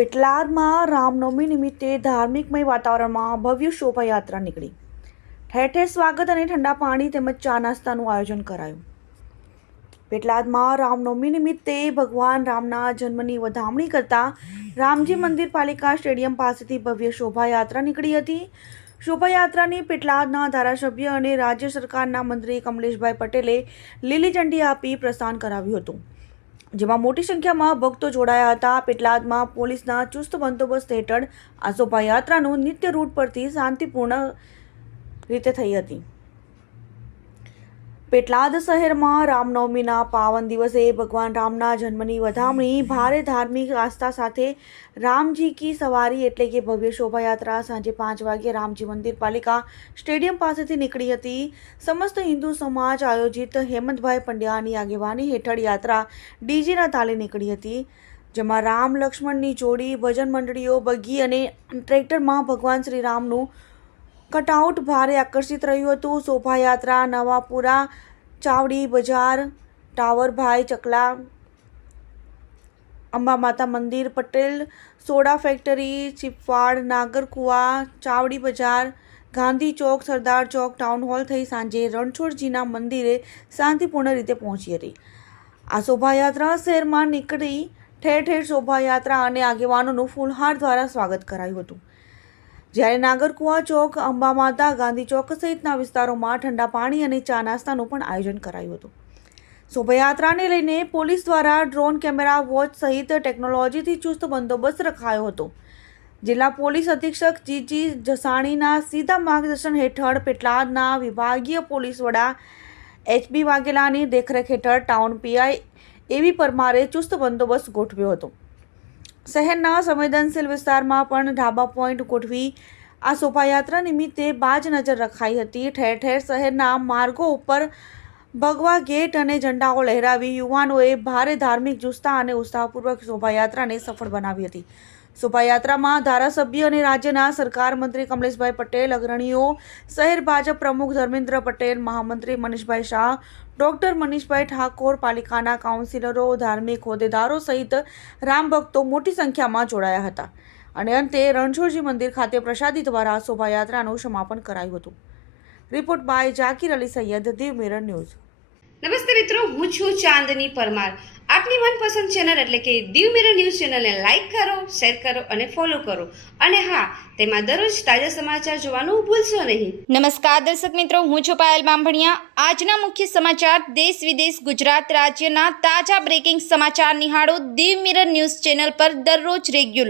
પેટલાદમાં રામનવમી નિમિત્તે ધાર્મિકમય વાતાવરણમાં ભવ્ય શોભાયાત્રા નીકળી. ઠેર ઠેર સ્વાગત અને ઠંડા પાણી તેમજ ચા નાસ્તાનું આયોજન કરાયું. પેટલાદમાં રામનવમી નિમિત્તે ભગવાન રામના જન્મની વધામણી કરતા રામજી મંદિર પાલિકા સ્ટેડિયમ પાસેથી ભવ્ય શોભાયાત્રા નીકળી હતી. શોભાયાત્રાની પેટલાદના ધારાસભ્ય અને રાજ્ય સરકારના મંત્રી કમલેશભાઈ પટેલે લીલી ઝંડી આપી પ્રસ્થાન કરાવ્યું હતું, જેમાં મોટી સંખ્યામાં ભક્તો જોડાયા હતા. પેટલાદમાં પોલીસના ચુસ્ત બંદોબસ્ત હેઠળ આ શોભાયાત્રાનું નિત્ય રૂટ પરથી શાંતિપૂર્ણ રીતે થઈ હતી. પેટલાદ શહેરમાં રામનવમીના પાવન દિવસે ભગવાન રામના જન્મની વધામણી ભારે ધાર્મિક આસ્થા સાથે રામજી કી સવારી એટલે કે ભવ્ય શોભાયાત્રા સાંજે 5 વાગ્યે રામજી મંદિર પાલિકા સ્ટેડિયમ પાસેથી નીકળી હતી. સમસ્ત હિન્દુ સમાજ આયોજિત હેમંતભાઈ પંડ્યાની આગેવાની હેઠળ યાત્રા ડીજેના તાલે નીકળી હતી, જેમાં રામ લક્ષ્મણની જોડી, ભજન મંડળીઓ, બગી અને ટ્રેક્ટરમાં ભગવાન શ્રી રામનું કટઆઉટ ભારે આકર્ષિત રહ્યું હતું. શોભાયાત્રા નવાપુરા, ચાવડી બજાર, ટાવરભાઈ ચકલા, અંબામાતા મંદિર, પટેલ સોડા ફેક્ટરી, ચીપવાડ, નાગરકુવા, ચાવડી બજાર, ગાંધી ચોક, સરદાર ચોક, ટાઉન હોલ થઈ સાંજે રણછોડજીના મંદિરે શાંતિપૂર્ણ રીતે પહોંચી હતી. આ શોભાયાત્રા શહેરમાં નીકળી ઠેર ઠેર શોભાયાત્રા અને આગેવાનોનું ફૂલહાર દ્વારા સ્વાગત કરાયું હતું. જ્યારે નાગરકુવા ચોક, અંબામાતા, ગાંધી ચોક સહિતના વિસ્તારોમાં ઠંડા પાણી અને ચા નાસ્તાનું પણ આયોજન કરાયું હતું. શોભાયાત્રાને લઈને પોલીસ દ્વારા ડ્રોન કેમેરા, વોચ સહિત ટેકનોલોજીથી ચુસ્ત બંદોબસ્ત રખાયો હતો. જિલ્લા પોલીસ અધિક્ષક જીજી જસાણીના સીધા માર્ગદર્શન હેઠળ પેટલાદના વિભાગીય પોલીસ વડા HB વાઘેલાની દેખરેખ હેઠળ ટાઉન PI એવી પરમારે ચુસ્ત બંદોબસ્ત ગોઠવ્યો હતો. શહેરના સંવેદનશીલ વિસ્તારમાં પણ ઢાબા પોઈન્ટ ગોઠવી આ શોભાયાત્રા નિમિત્તે બાજ નજર રખાઈ હતી. ઠેર ઠેર શહેરના માર્ગો ઉપર ભગવા ગેટ અને ઝંડાઓ લહેરાવી યુવાનોએ ભારે ધાર્મિક જુસ્સા અને ઉત્સાહપૂર્વક શોભાયાત્રાને સફળ બનાવી હતી. શોભાયાત્રામાં ધારાસભ્ય અને રાજ્યના સરકાર મંત્રી કમલેશભાઈ પટેલ, અગ્રણીઓ, શહેર ભાજપ પ્રમુખ ધર્મેન્દ્ર પટેલ, મહામંત્રી મનીષભાઈ શાહ, ડોક્ટર મનીષભાઈ ઠાકોર, પાલિકાના કાઉન્સિલરો, ધાર્મિક હોદ્દેદારો સહિત રામ ભક્તો મોટી સંખ્યામાં જોડાયા હતા અને અંતે રણછોડજી મંદિર ખાતે પ્રસાદી દ્વારા શોભાયાત્રાનું સમાપન કરાયું હતું. Report by Zakir Ali Syed, Diu mirror news. નમસ્તે મિત્રો, હું છું ચાંદની પરમાર. આપની મનપસંદ ચેનલ એટલે કે દીવ મિરર ન્યૂઝ ચેનલને લાઈક કરો, શેર કરો અને ફોલો કરો. અને હા, તેમાં દરરોજ તાજા સમાચાર જોવાનું ભૂલશો નહીં. નમસ્કાર દર્શક મિત્રો, હું છું પાયલ બામભણિયા. આજના મુખ્ય સમાચાર દેશ વિદેશ, ગુજરાત રાજ્યના તાજા બ્રેકિંગ સમાચાર નિહાળો દીવ મિરર ન્યૂઝ ચેનલ પર દરરોજ રેગ્યુલર.